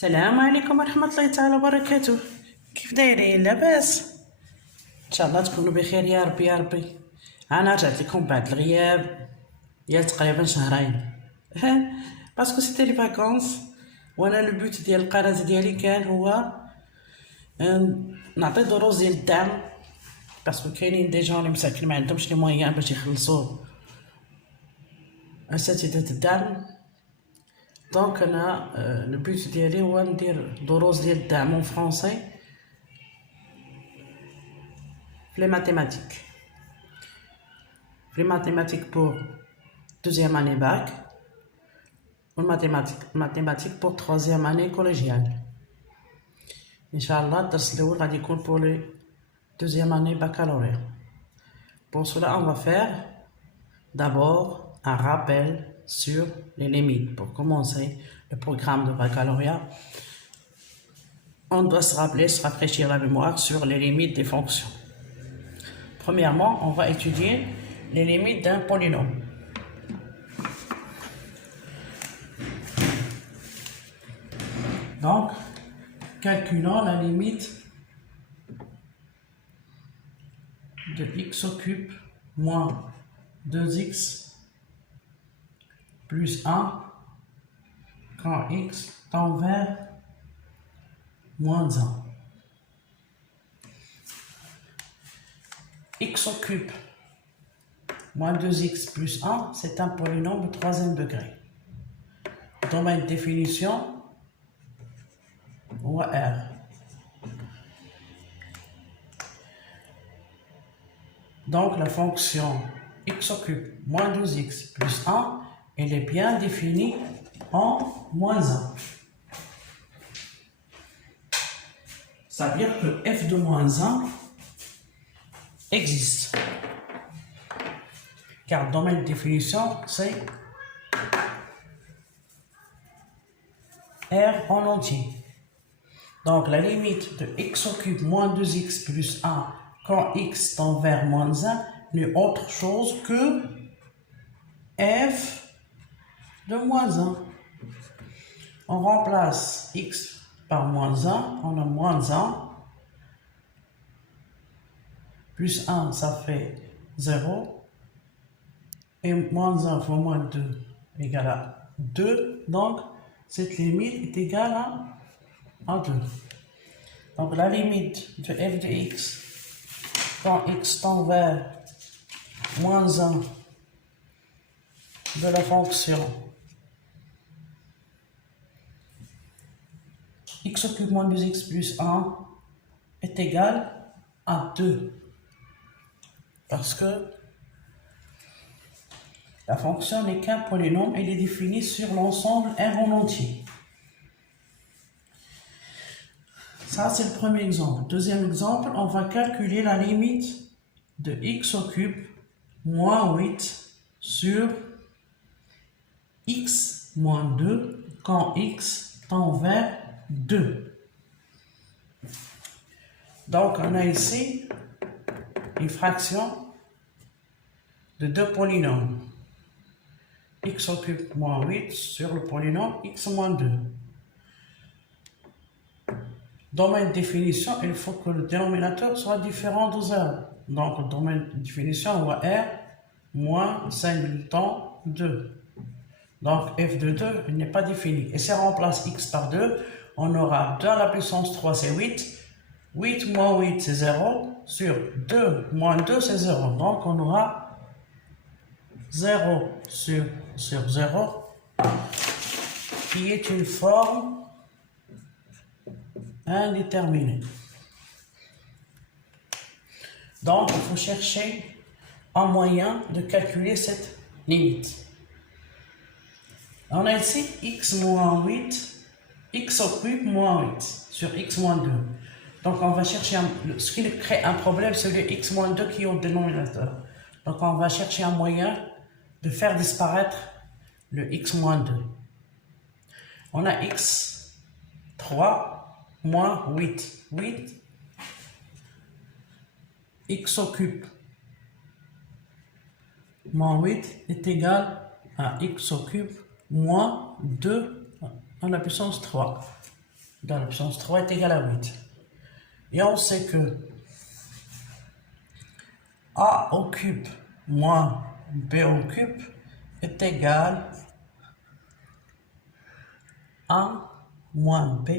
السلام عليكم ورحمة الله تعالى وبركاته. كيف دايرين؟ لاباس؟ ان شاء الله تكونوا بخير يا ربي يا ربي. انا رجعت لكم بعد الغياب ديال تقريبا شهرين باسكو سيتي لي فاكونس، وانا لو بوت ديال القناه ديالي كان هو نعطي دروس ديال الدعم، باسكو كاينين دي جون اللي مساكن ما عندهمش لي مويان باش يخلصوا اساتذه الدعم. دونك انا لو بوت ديالي هو ندير دروس ديال الدعم اون فرونسي في لي ماتيماتيك، في لي ماتيماتيك بور دوزيام اني باك و mathématique pour troisième année collégiale. Inch'Allah, الدرس الأول غادي يكون pour les deuxième année baccalauréat. Pour cela, on va faire d'abord un rappel sur les limites. Pour commencer le programme de baccalauréat, on doit se rappeler, se rafraîchir la mémoire sur les limites des fonctions. Premièrement, on va étudier les limites d'un polynôme. Donc, calculons la limite de x au cube moins 2x plus 1 quand x tend vers moins 1. X au cube moins 2x plus 1, c'est un polynôme de troisième degré. Domaine de définition ou R. Donc la fonction x au cube moins 2x plus 1, elle est bien définie en moins 1. Ça veut dire que f de moins 1 existe. Car le domaine de définition, c'est R en entier. Donc la limite de x au cube moins 2x plus 1 quand x tend vers moins 1 n'est autre chose que f de moins 1. On remplace x par moins 1, on a moins 1, plus 1 ça fait 0, et moins 1 fois moins 2 égale à 2, donc cette limite est égale à 2. Donc la limite de f de x quand x tend vers moins 1 de la fonction x au cube moins 2x plus 1 est égal à 2. Parce que la fonction n'est qu'un polynôme, elle est définie sur l'ensemble R en entier. Ça, c'est le premier exemple. Deuxième exemple, on va calculer la limite de x au cube moins 8 sur x moins 2 quand x tend vers 2. Donc, on a ici une fraction de deux polynômes. X au cube moins 8 sur le polynôme x moins 2. Domaine de définition, il faut que le dénominateur soit différent de 0. Donc, le domaine de définition, on va R moins singleton 2. Donc, f de 2, il n'est pas défini. Et si on remplace x par 2, on aura 2 à la puissance 3, c'est 8. 8 moins 8, c'est 0. Sur 2 moins 2, c'est 0. Donc, on aura 0 sur 0, qui est une forme indéterminée. Donc, il faut chercher un moyen de calculer cette limite. On a ici x moins 8, x au cube moins 8 sur x moins 2. Donc, on va chercher, ce qui crée un problème, c'est le x moins 2 qui est au dénominateur. Donc, on va chercher un moyen de faire disparaître le x moins 2. On a x 3 moins 8. 8 x au cube moins 8 est égal à x au cube moins 2 à la puissance 3. dans la puissance 3 est égal à 8. Et on sait que A au cube moins B au cube est égal à moins B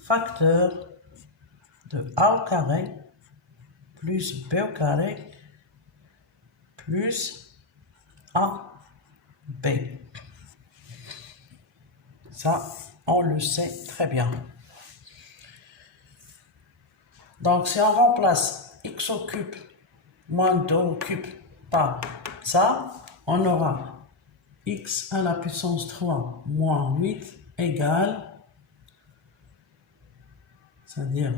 facteur de A au carré plus B au carré plus AB. Ça, on le sait très bien. Donc, si on remplace x au cube moins 2 au cube par ça, on aura x à la puissance 3 moins 8 égale, c'est-à-dire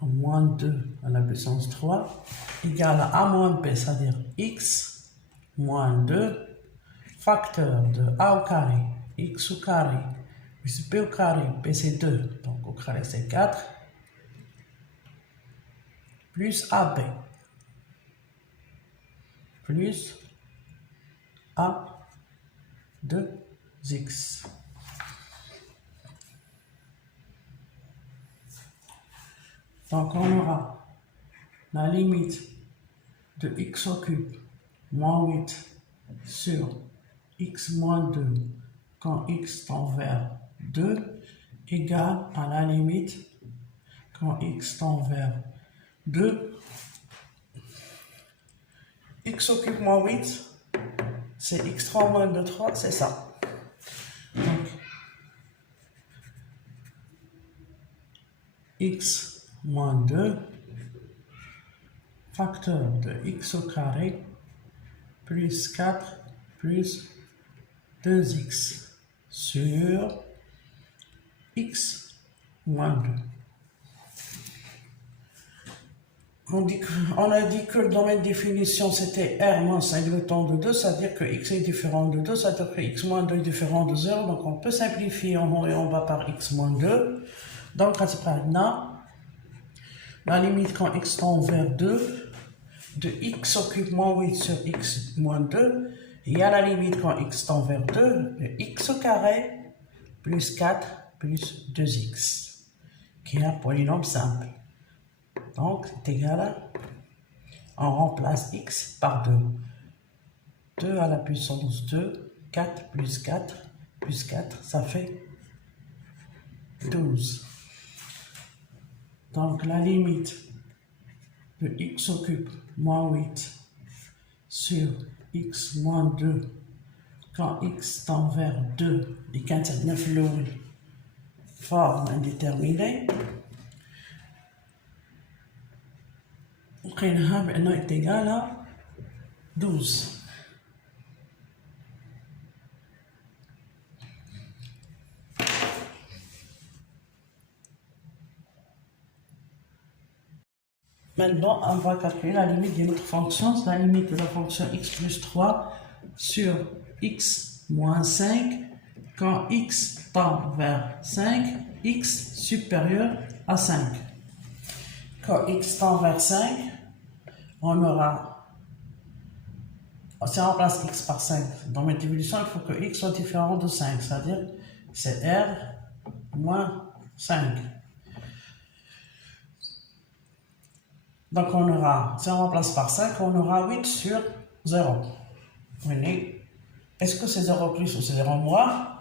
moins 2 à la puissance 3 égale à a moins b, c'est-à-dire x moins 2 facteur de a au carré, x au carré, plus b au carré, b c'est 2, donc au carré c'est 4, plus ab, plus a 2x. Donc on aura la limite de x au cube moins 8 sur x moins 2 quand x tend vers 2 égale à la limite quand x tend vers 2. X au cube moins 8, c'est x3 moins 2, 3, c'est ça. Donc, x moins 2 facteur de x au carré plus 4 plus 2x sur x moins 2. On a dit que le domaine de définition c'était R moins singleton de 2, c'est-à-dire que x est différent de 2, c'est-à-dire que x moins 2 est différent de 0, donc on peut simplifier en haut et en bas par x moins 2. Donc, la limite quand x tend vers 2, de x au cube moins 8 sur x moins 2, il y a la limite quand x tend vers 2, de x au carré plus 4 plus 2x, qui est un polynôme simple. Donc, c'est égal à, on remplace x par 2. 2 à la puissance 2, 4 plus 4, plus 4, ça fait 12. Donc, la limite de x au cube moins 8 sur x moins 2 quand x tend vers 2 et 49 l'eau forme indéterminée. est égal à 12. Maintenant, on va calculer la limite de notre fonction. C'est la limite de la fonction x plus 3 sur x moins 5 quand x tend vers 5, x supérieur à 5. Quand x tend vers 5, on aura, si on remplace x par 5 dans mes divisions, il faut que x soit différent de 5, c'est-à-dire c'est r moins 5. Donc on aura, si on remplace par 5, on aura 8 sur 0. Est-ce que c'est 0 plus ou c'est 0 moins?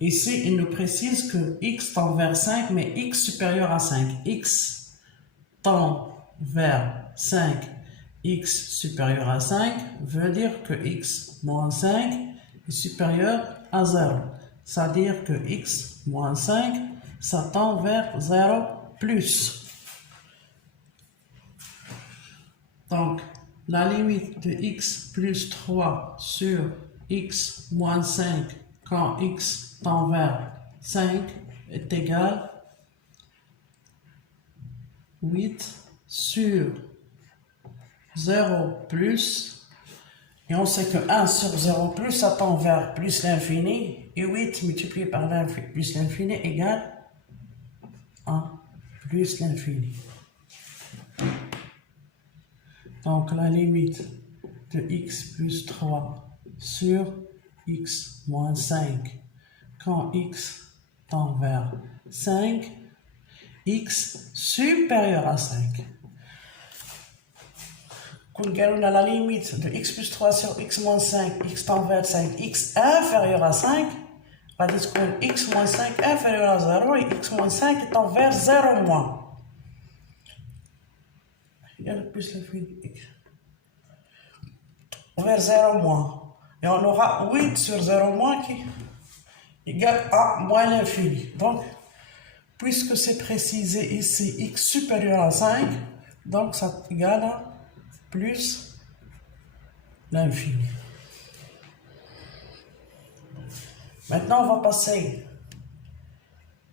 Ici, il nous précise que x tend vers 5, mais x supérieur à 5. X tend vers 5, x supérieur à 5 veut dire que x moins 5 est supérieur à 0. C'est-à-dire que x moins 5, ça tend vers 0 plus. Donc, la limite de x plus 3 sur x moins 5 quand x tend vers 5 est égale à 8 sur 0 plus. Et on sait que 1 sur 0 plus, ça tend vers plus l'infini. Et 8 multiplié par plus l'infini égale 1 plus l'infini. Donc, la limite de x plus 3 sur x moins 5 quand x tend vers 5, x supérieur à 5. Quand on a la limite de x plus 3 sur x moins 5, x tend vers 5, x inférieur à 5, on va dire que x moins 5 inférieur à 0 et x moins 5 tend vers 0 moins. Il y a le plus le fil x. Vers 0 moins. Et on aura 8 sur 0 moins qui égale à moins l'infini. Donc, puisque c'est précisé ici x supérieur à 5, donc ça égale à plus l'infini. Maintenant, on va passer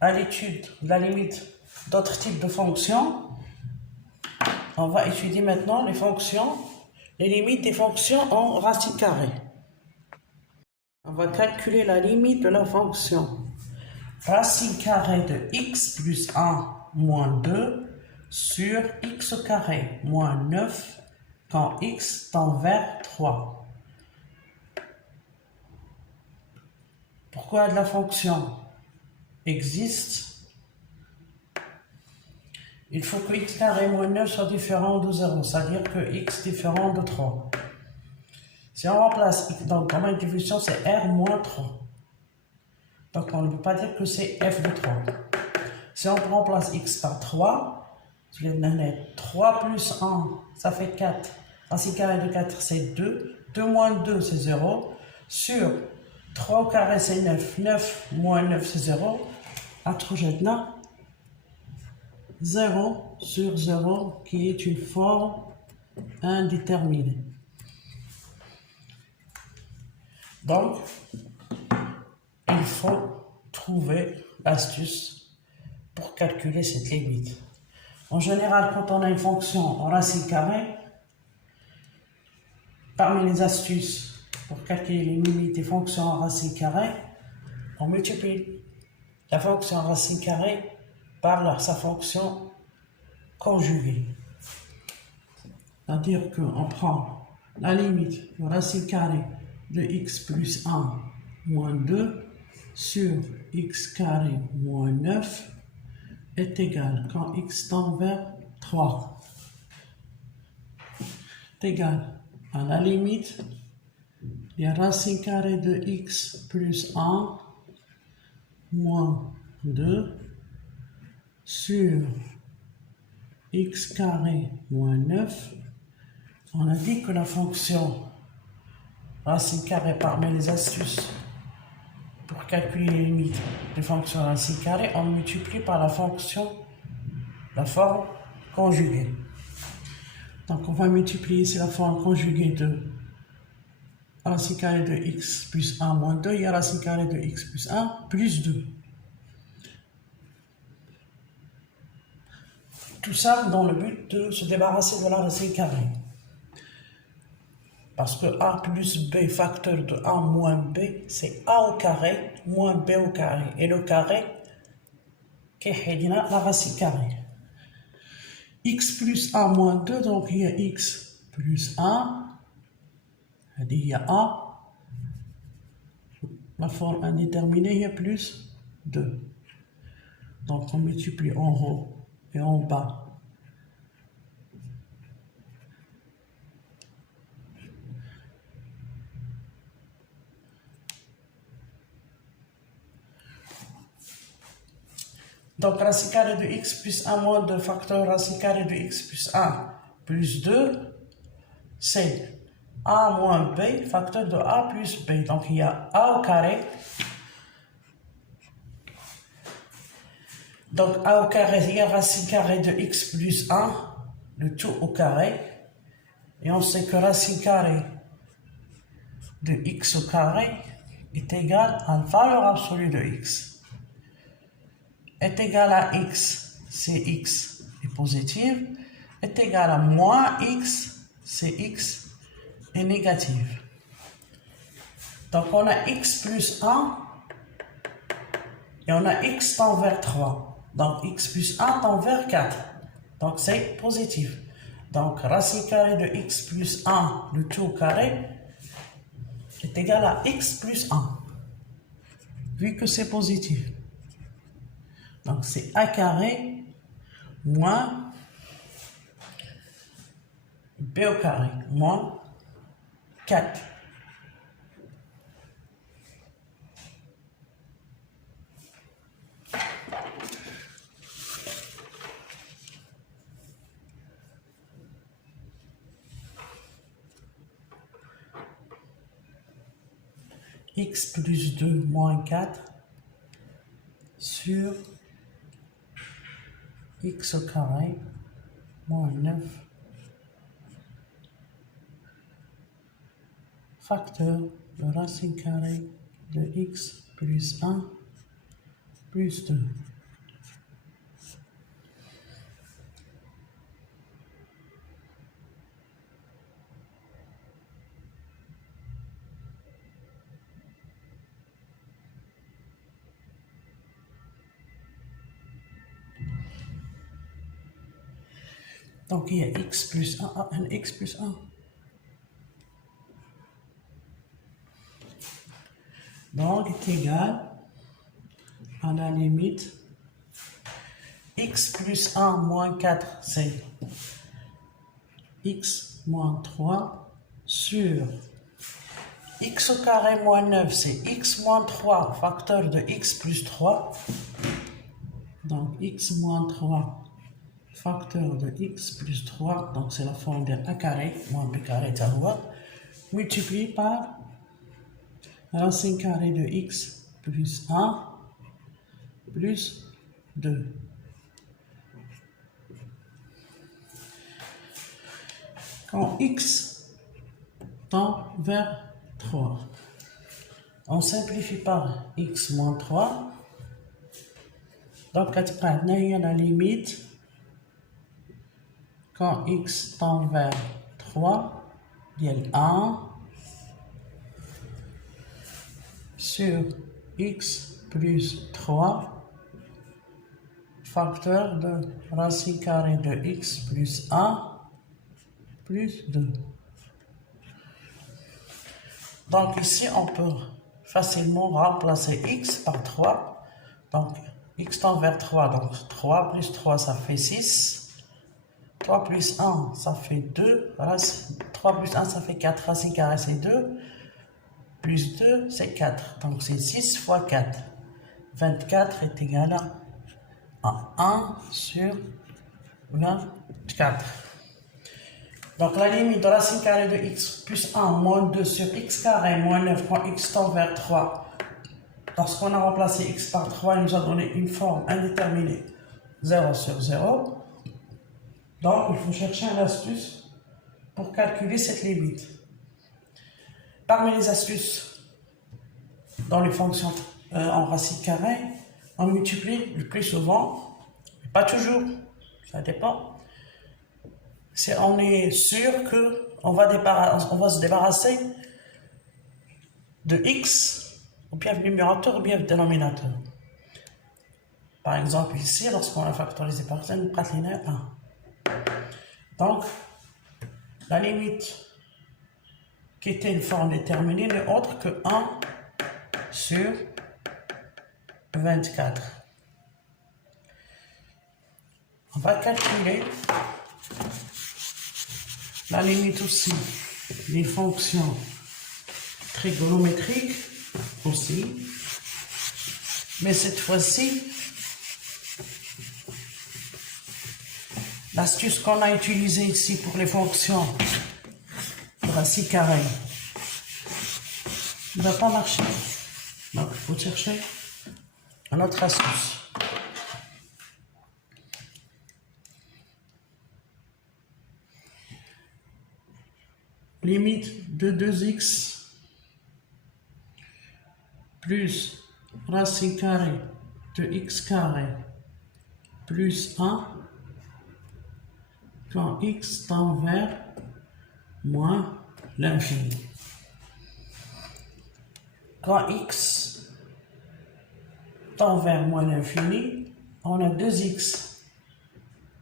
à l'étude de la limite d'autres types de fonctions. On va étudier maintenant les fonctions, les limites des fonctions en racine carrée. On va calculer la limite de la fonction racine carrée de x plus 1 moins 2 sur x au carré moins 9 quand x tend vers 3. Pourquoi la fonction existe? Il faut que x carré moins 9 soit différent de 0, c'est-à-dire que x est différent de 3. Si on remplace x, donc comme indivision c'est r moins 3. Donc on ne peut pas dire que c'est f de 3. Si on remplace x par 3, 3 plus 1, ça fait 4. Racine carrée de 4, c'est 2. 2 moins 2, c'est 0. Sur 3 au carré, c'est 9. 9 moins 9, c'est 0. Entre maintenant, 0 sur 0, qui est une forme indéterminée. Donc, il faut trouver l'astuce pour calculer cette limite. En général, quand on a une fonction en racine carrée, parmi les astuces pour calculer les limites des fonctions en racine carrée, on multiplie la fonction en racine carrée par sa fonction conjuguée. C'est-à-dire qu'on prend la limite de racine carrée de x plus 1 moins 2 sur x carré moins 9 est égal, quand x tend vers 3, est égal à la limite des racines carrées de x plus 1 moins 2 sur x carré moins 9. On a dit que la fonction racine carrée, parmi les astuces pour calculer les limites des fonctions racine carrée, on multiplie par la fonction, la forme conjuguée. Donc on va multiplier, c'est la forme conjuguée de racine carrée de x plus 1 moins 2, il y a racine carrée de x plus 1 plus 2. Tout ça dans le but de se débarrasser de la racine carrée. Parce que a plus b facteur de a moins b, c'est a au carré moins b au carré. Et le carré, qui est la racine carrée. X plus a moins 2, donc il y a x plus 1. Il y a a. La forme indéterminée, il y a plus 2. Donc on multiplie en haut et en bas. Donc, racine carrée de x plus 1 moins 2 facteur racine carrée de x plus 1 plus 2, c'est a moins b facteur de a plus b. Donc, il y a a au carré. Donc, a au carré, il y a racine carrée de x plus 1, le tout au carré. Et on sait que racine carrée de x au carré est égale à la valeur absolue de x. Est égal à x, c'est x est positif, est égal à moins x, c'est x est négatif. Donc on a x plus 1 et on a x tend vers 3. Donc x plus 1 tend vers 4. Donc c'est positif. Donc racine carrée de x plus 1, le tout au carré, est égal à x plus 1. vu que c'est positif. Donc c'est a carré moins b au carré moins 4. X plus 2 moins 4 sur x au carré moins 9 facteur de racine carrée de x plus 1 plus 2. Donc il y a x plus 1, un x plus 1. Donc est égal à la limite x plus 1 moins 4, c'est x moins 3 sur x au carré moins 9, c'est x moins 3 facteur de x plus 3. Donc x moins 3 facteur de x plus 3, donc c'est la forme de a carré moins b carré multiplié par racine carrée de x plus 1 plus 2. Quand x tend vers 3, on simplifie par x moins 3. Donc, il y a la limite quand x tend vers 3, il y a 1 sur x plus 3 facteur de racine carrée de x plus 1 plus 2. Donc ici, on peut facilement remplacer x par 3. Donc x tend vers 3, donc 3 plus 3, ça fait 6. 3 plus 1, ça fait 2. 3 plus 1, ça fait 4. Racine carrée, c'est 2. Plus 2, c'est 4. Donc c'est 6 fois 4. 24 est égal à 1 sur 24. Donc la limite de racine carrée de x plus 1 moins 2 sur x carré moins 9 quand x tend vers 3. Lorsqu'on a remplacé x par 3, il nous a donné une forme indéterminée. 0 sur 0. Donc il faut chercher une astuce pour calculer cette limite. Parmi les astuces dans les fonctions en racine carrée, on multiplie le plus souvent, mais pas toujours, ça dépend. Si on est sûr qu'on va se débarrasser de x, ou bien le numérateur ou bien le dénominateur. Par exemple ici, lorsqu'on a factorisé par 1, on prend 1. Donc, la limite qui était une forme déterminée n'est autre que 1 sur 24. On va calculer la limite aussi des fonctions trigonométriques aussi, mais cette fois-ci, l'astuce qu'on a utilisée ici pour les fonctions de racine carrée ne va pas marcher. Donc il faut chercher une autre astuce. Limite de 2x plus racine carrée de x carré plus 1 quand x tend vers moins l'infini. Quand x tend vers moins l'infini, on a 2x,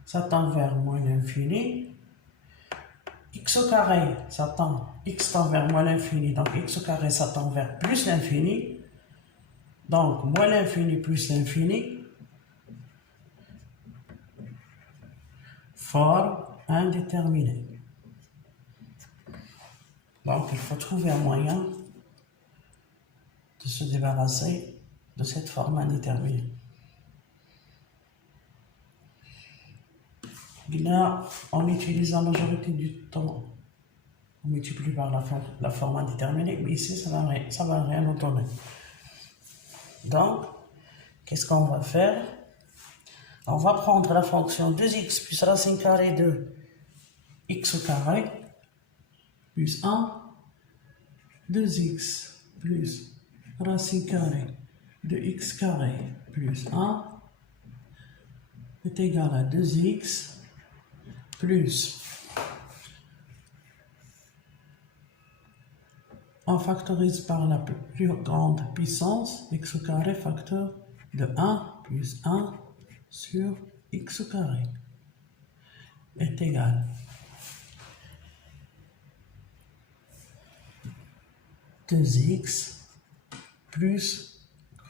ça tend vers moins l'infini. X au carré, x tend vers moins l'infini, donc x au carré, ça tend vers plus l'infini. Donc, moins l'infini plus l'infini, forme indéterminée. Donc, il faut trouver un moyen de se débarrasser de cette forme indéterminée. Là, on utilise la majorité du temps, on multiplie par la forme indéterminée, mais ici, ça va rien nous donner. Donc, qu'est-ce qu'on va faire? On va prendre la fonction 2x plus racine carrée de x au carré plus 1, 2x plus racine carrée de x carré plus 1 est égal à 2x plus, on factorise par la plus grande puissance, x au carré facteur de 1 plus 1 sur x au carré est égal à 2x plus,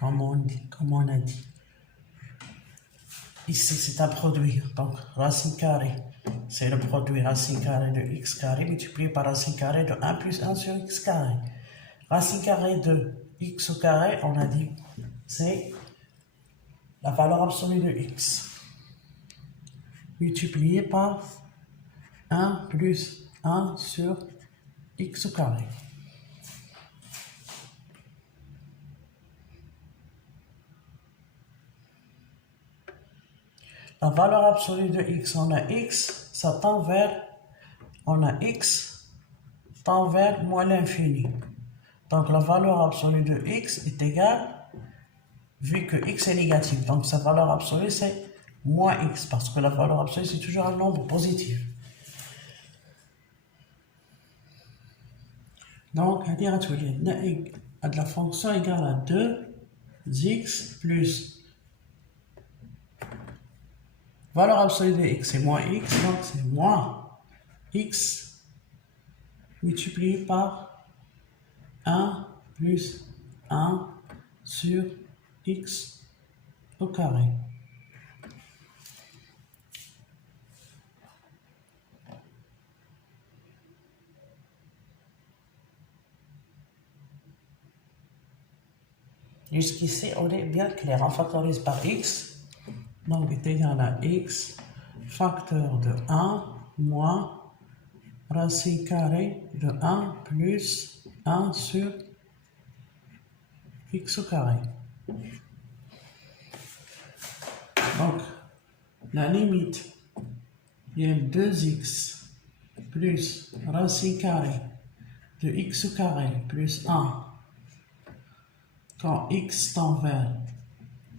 comme on a dit, ici c'est un produit, donc racine carrée, c'est le produit racine carrée de x carré multiplié par racine carrée de 1 plus 1 sur x carré. Racine carrée de x au carré, on a dit, c'est la valeur absolue de x multiplié par 1 plus 1 sur x au carré. La valeur absolue de x, on a x, ça tend vers, on a x tend vers moins l'infini. Donc la valeur absolue de x est égale, vu que x est négatif, donc sa valeur absolue c'est moins x, parce que la valeur absolue c'est toujours un nombre positif. Donc, à dire à tous les de la fonction égale à 2x plus valeur absolue de x, c'est moins x, donc c'est moins x multiplié par 1 plus 1 sur x au carré. Jusqu'ici, on est bien clair. On factorise par x, donc est égal à x facteur de 1 moins racine carrée de 1 plus 1 sur x au carré. Donc, la limite est 2x plus racine carrée de x au carré plus 1 quand x tend vers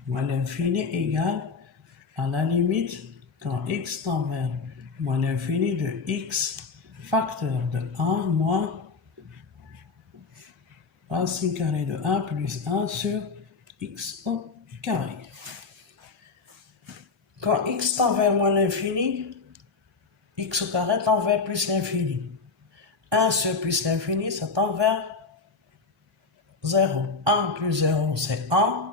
moins l'infini égale à la limite quand x tend vers moins l'infini de x facteur de 1 moins racine carrée de 1 plus 1 sur x au carré. Quand x tend vers moins l'infini, x au carré tend vers plus l'infini. 1 sur plus l'infini, ça tend vers 0. 1 plus 0, c'est 1.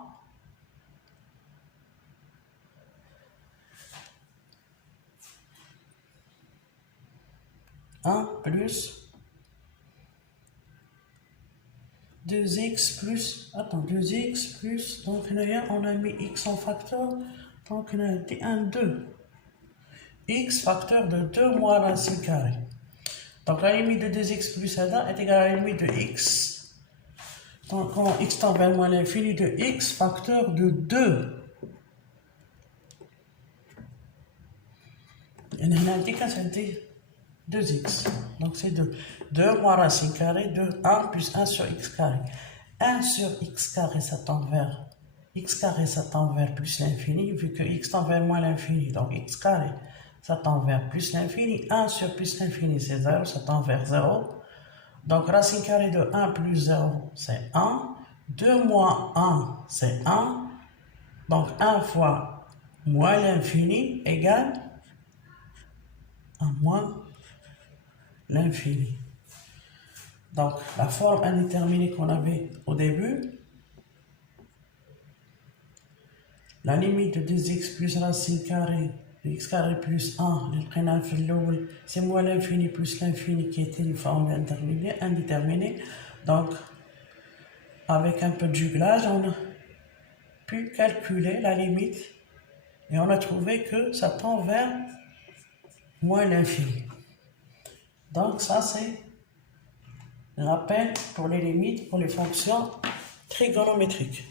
1 plus 2x plus, attends, 2x plus, donc là, on a mis x en facteur, donc on a dit un 2. X facteur de 2 moins racine carrée. Donc la limite de 2x plus 1 est égale à la limite de x. Donc quand x tend vers moins l'infini de x facteur de 2. Et on a dit que c'était 2x. Donc c'est 2. 2 moins racine carrée de 1 plus 1 sur x carré. 1 sur x carré, ça tend vers x carré, ça tend vers plus l'infini, vu que x tend vers moins l'infini. Donc x carré, ça tend vers plus l'infini. 1 sur plus l'infini, c'est 0, ça tend vers 0. Donc racine carrée de 1 plus 0, c'est 1. 2 moins 1, c'est 1. Donc 1 fois moins l'infini égale à moins l'infini. Donc la forme indéterminée qu'on avait au début la limite de 2x plus racine carrée de x carré plus 1, c'est moins l'infini plus l'infini qui était une forme indéterminée. Donc, avec un peu de juglage, on a pu calculer la limite et on a trouvé que ça tend vers moins l'infini. Donc, ça, c'est un rappel pour les limites, pour les fonctions trigonométriques.